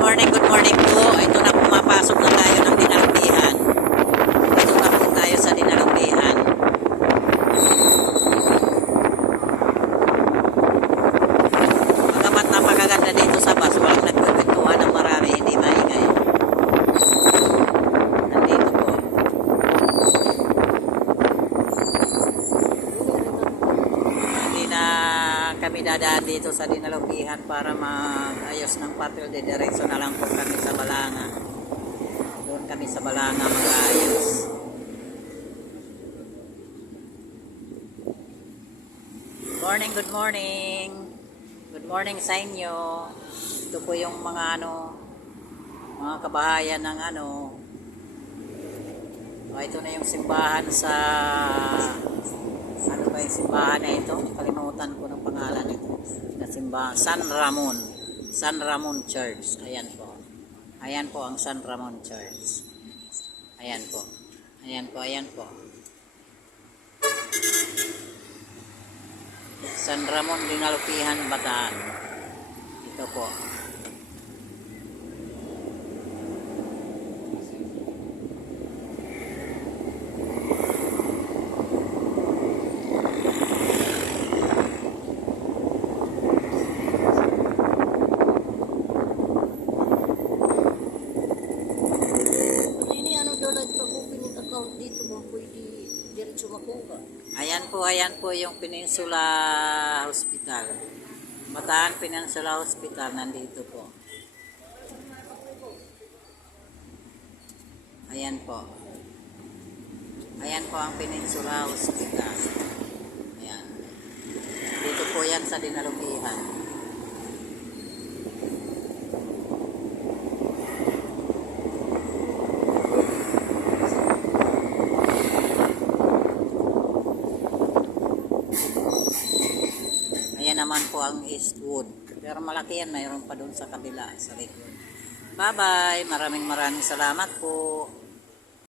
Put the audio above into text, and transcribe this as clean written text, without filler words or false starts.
Good morning po. Ito na pumapasok na tayo ng Dinalumbihan. Ito na po tayo sa Dinalumbihan. Bagamat napakaganda dito sa bus, walang nagkukwentuhan ng marami, hindi maingay. Nandito po. Hindi na kami dadaan dito sa Dinalumbihan para mag-ayos ng patrol. Diretso na lang po kami sa Balanga. Doon kami sa Balanga mag-ayos. Good morning. Good morning sa inyo. Ito po yung mga mga kabahayan ng ito na yung simbahan sa ba yung simbahan na ito? Kalimutan ko ng pangalan ito. Na simbahan, San Ramon Church. Ayan po. Ayan po ang San Ramon Church. Ayan po. Ayan po, ayan po. San Ramon Dinalumbihan, Bataan. Ito po. Ayan po yung Peninsula Hospital. Bataan Peninsula Hospital, nandito po. Ayan po. Ayan po ang Peninsula Hospital. Ayan. Dito po yan sa Dinalumbihan. Naman po ang Eastwood, pero malaki yan, mayroon pa doon sa kabila sa likod. Bye bye, maraming salamat po.